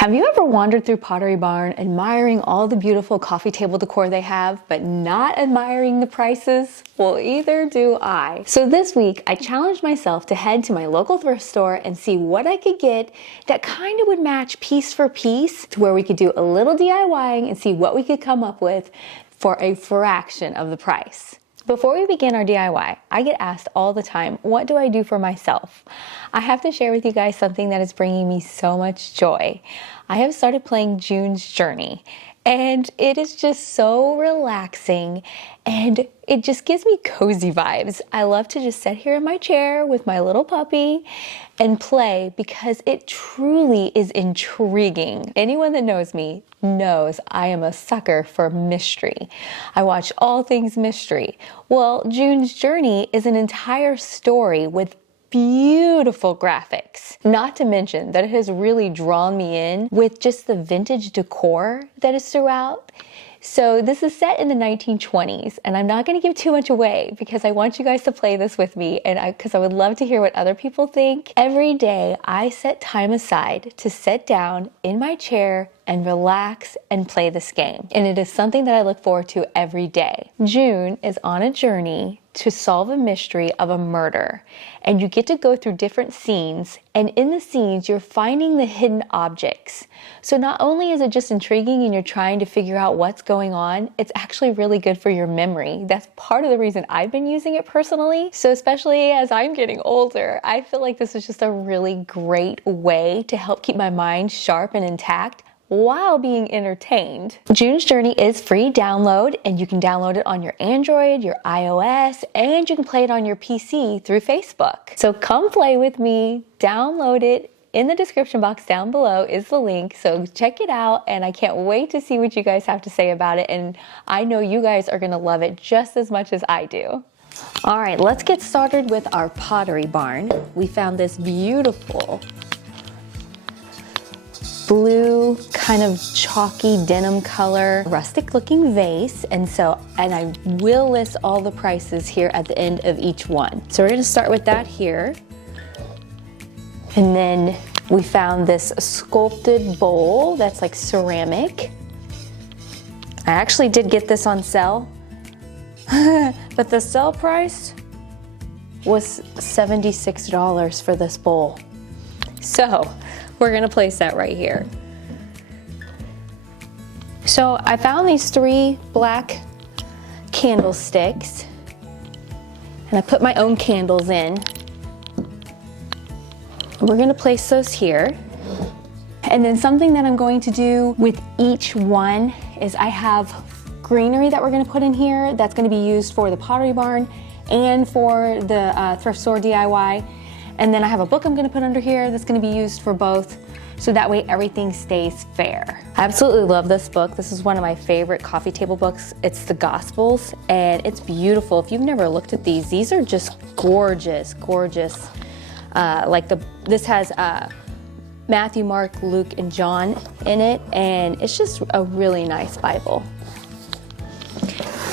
Have you ever wandered through Pottery Barn admiring all the beautiful coffee table decor they have, but not admiring the prices? Well, either do I. So this week, I challenged myself to head to my local thrift store and see what I could get that kind of would match piece for piece to where we could do a little DIYing and see what we could come up with for a fraction of the price. Before we begin our DIY, I get asked all the time, what do I do for myself? I have to share with you guys something that is bringing me so much joy. I have started playing June's Journey, and it is just so relaxing, and it just gives me cozy vibes. I love to just sit here in my chair with my little puppy and play because it truly is intriguing. Anyone that knows me knows I am a sucker for mystery. I watch all things mystery. Well, June's Journey is an entire story with beautiful graphics. Not to mention that it has really drawn me in with just the vintage decor that is throughout. So this is set in the 1920s, and I'm not going to give too much away because I want you guys to play this with me, and because I would love to hear what other people think. Every day I set time aside to sit down in my chair and relax and play this game. And it is something that I look forward to every day. June is on a journey to solve a mystery of a murder. And you get to go through different scenes, and in the scenes you're finding the hidden objects. So not only is it just intriguing and you're trying to figure out what's going on, it's actually really good for your memory. That's part of the reason I've been using it personally. So especially as I'm getting older, I feel like this is just a really great way to help keep my mind sharp and intact while being entertained. June's Journey is free download, and you can download it on your Android, your iOS, and you can play it on your PC through Facebook. So come play with me, download it. In the description box down below is the link, so check it out, and I can't wait to see what you guys have to say about it, and I know you guys are gonna love it just as much as I do. All right, let's get started with our Pottery Barn. We found this beautiful blue, kind of chalky denim color, rustic looking vase. And I will list all the prices here at the end of each one. So we're gonna start with that here. And then we found this sculpted bowl that's like ceramic. I actually did get this on sale, but the sale price was $76 for this bowl. So we're gonna place that right here. So I found these 3 black candlesticks, and I put my own candles in. We're gonna place those here. And then something that I'm going to do with each one is I have greenery that we're gonna put in here that's gonna be used for the Pottery Barn and for the thrift store DIY. And then I have a book I'm gonna put under here that's gonna be used for both, so that way everything stays fair. I absolutely love this book. This is one of my favorite coffee table books. It's the Gospels, and it's beautiful. If you've never looked at these are just gorgeous, gorgeous. This has Matthew, Mark, Luke, and John in it, and it's just a really nice Bible.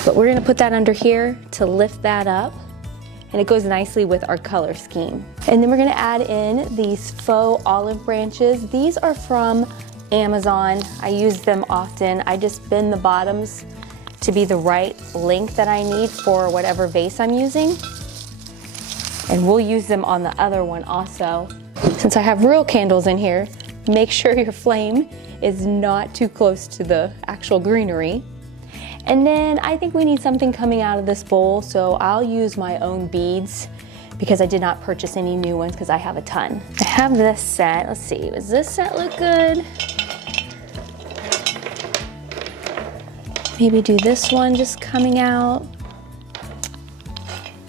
But we're gonna put that under here to lift that up, and it goes nicely with our color scheme. And then we're gonna add in these faux olive branches. These are from Amazon. I use them often. I just bend the bottoms to be the right length that I need for whatever vase I'm using. And we'll use them on the other one also. Since I have real candles in here, make sure your flame is not too close to the actual greenery. And then I think we need something coming out of this bowl, so I'll use my own beads because I did not purchase any new ones because I have a ton. I have this set. Let's see, does this set look good? Maybe do this one just coming out.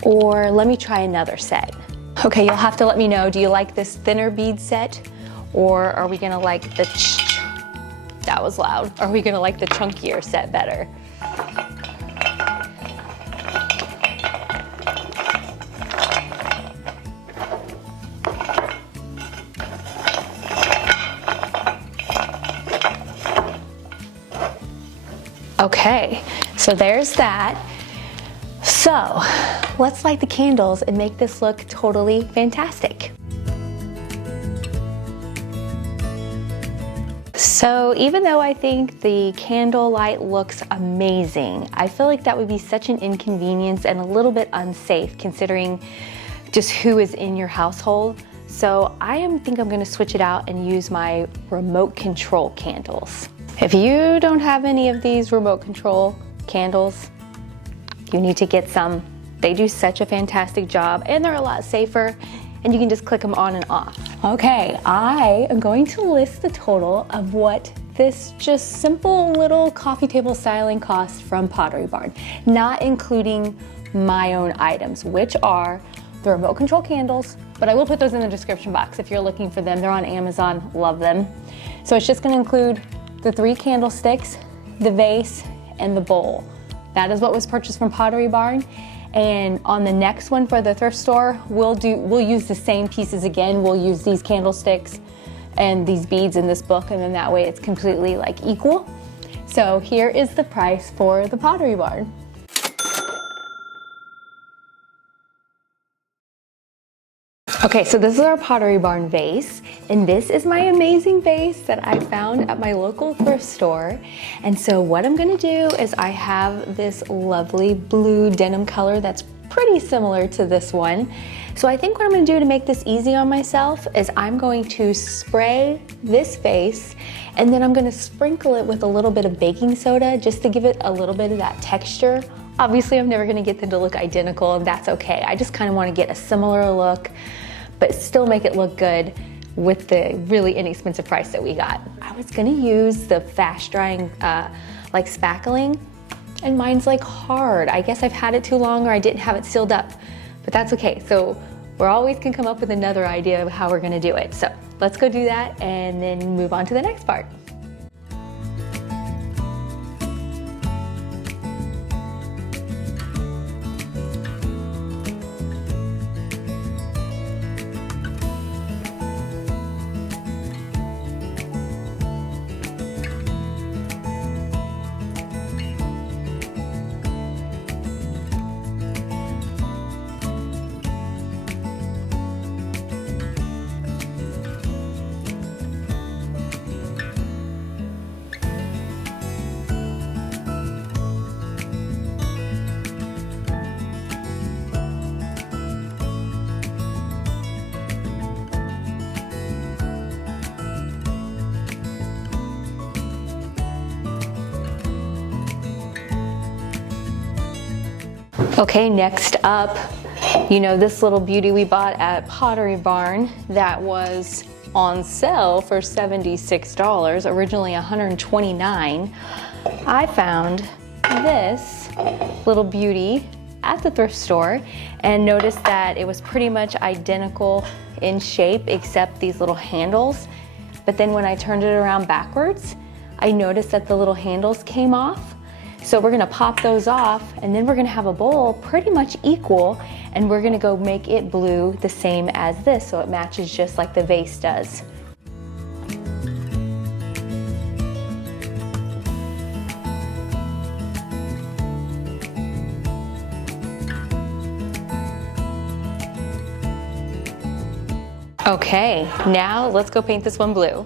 Or let me try another set. Okay, you'll have to let me know, do you like this thinner bead set? Or are we gonna like that was loud. Are we gonna like the chunkier set better? Okay, so there's that. So let's light the candles and make this look totally fantastic. So even though I think the candlelight looks amazing, I feel like that would be such an inconvenience and a little bit unsafe considering just who is in your household. So I think I'm gonna switch it out and use my remote control candles. If you don't have any of these remote control candles, you need to get some. They do such a fantastic job and they're a lot safer, and you can just click them on and off. Okay, I am going to list the total of what this just simple little coffee table styling costs from Pottery Barn, not including my own items, which are the remote control candles, but I will put those in the description box if you're looking for them. They're on Amazon, love them. So it's just gonna include the 3 candlesticks, the vase, and the bowl. That is what was purchased from Pottery Barn. And on the next one for the thrift store, we'll use the same pieces again. We'll use these candlesticks and these beads in this book, and then that way it's completely like equal. So here is the price for the Pottery Barn. Okay, so this is our Pottery Barn vase, and this is my amazing vase that I found at my local thrift store. And so what I'm gonna do is I have this lovely blue denim color that's pretty similar to this one. So I think what I'm gonna do to make this easy on myself is I'm going to spray this vase, and then I'm gonna sprinkle it with a little bit of baking soda just to give it a little bit of that texture. Obviously, I'm never gonna get them to look identical, and that's okay. I just kind of wanna get a similar look, but still make it look good with the really inexpensive price that we got. I was gonna use the fast drying like spackling, and mine's like hard. I guess I've had it too long or I didn't have it sealed up, but that's okay. So we're always can come up with another idea of how we're gonna do it. So let's go do that and then move on to the next part. Okay, next up, you know this little beauty we bought at Pottery Barn that was on sale for $76, originally $129. I found this little beauty at the thrift store and noticed that it was pretty much identical in shape except these little handles. But then when I turned it around backwards, I noticed that the little handles came off. So we're gonna pop those off, and then we're gonna have a bowl pretty much equal, and we're gonna go make it blue the same as this so it matches just like the vase does. Okay, now let's go paint this one blue.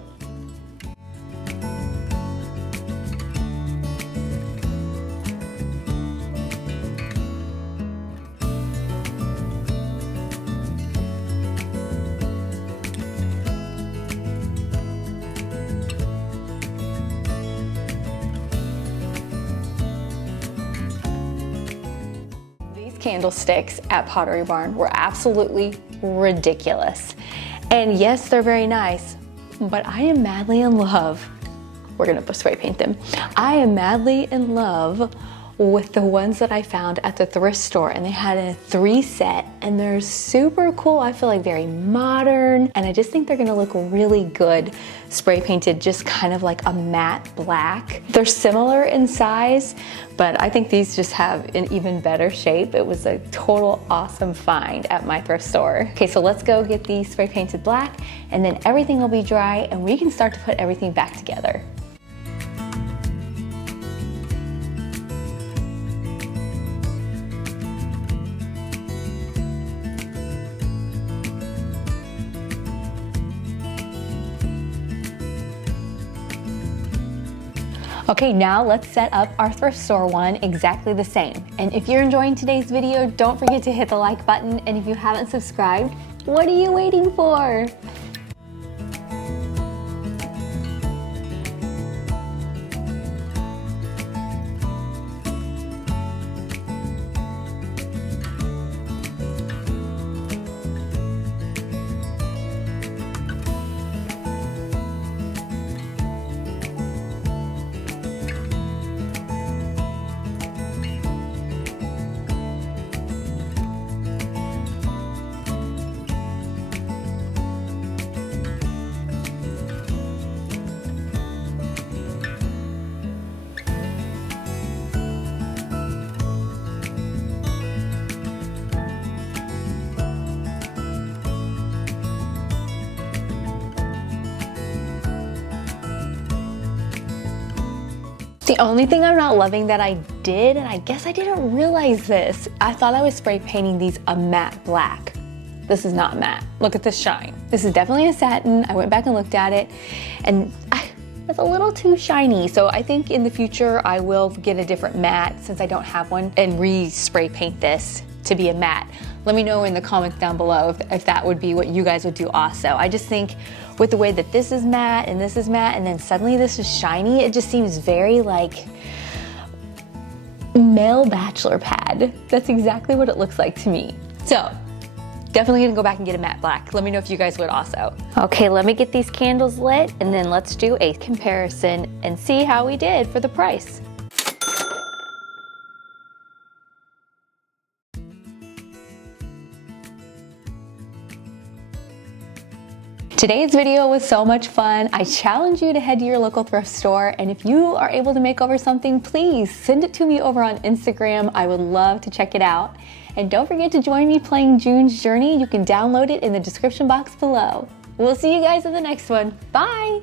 Candlesticks at Pottery Barn were absolutely ridiculous. And yes, they're very nice, but I am madly in love. We're gonna spray paint them. I am madly in love with the ones that I found at the thrift store, and they had a 3 set, and they're super cool. I feel like very modern, and I just think they're gonna look really good spray painted just kind of like a matte black. They're similar in size, but I think these just have an even better shape. It was a total awesome find at my thrift store. Okay, so let's go get these spray painted black, and then everything will be dry and we can start to put everything back together. Okay, now let's set up our thrift store one exactly the same. And if you're enjoying today's video, don't forget to hit the like button. And if you haven't subscribed, what are you waiting for? The only thing I'm not loving that I did, and I guess I didn't realize this, I thought I was spray painting these a matte black. This is not matte. Look at this shine. This is definitely a satin. I went back and looked at it, and it's a little too shiny. So I think in the future I will get a different matte since I don't have one and re-spray paint this to be a matte. Let me know in the comments down below if that would be what you guys would do also. I just think with the way that this is matte and this is matte and then suddenly this is shiny, it just seems very like male bachelor pad. That's exactly what it looks like to me. So definitely gonna go back and get a matte black. Let me know if you guys would also. Okay, let me get these candles lit and then let's do a comparison and see how we did for the price. Today's video was so much fun. I challenge you to head to your local thrift store, and if you are able to make over something, please send it to me over on Instagram. I would love to check it out. And don't forget to join me playing June's Journey. You can download it in the description box below. We'll see you guys in the next one. Bye!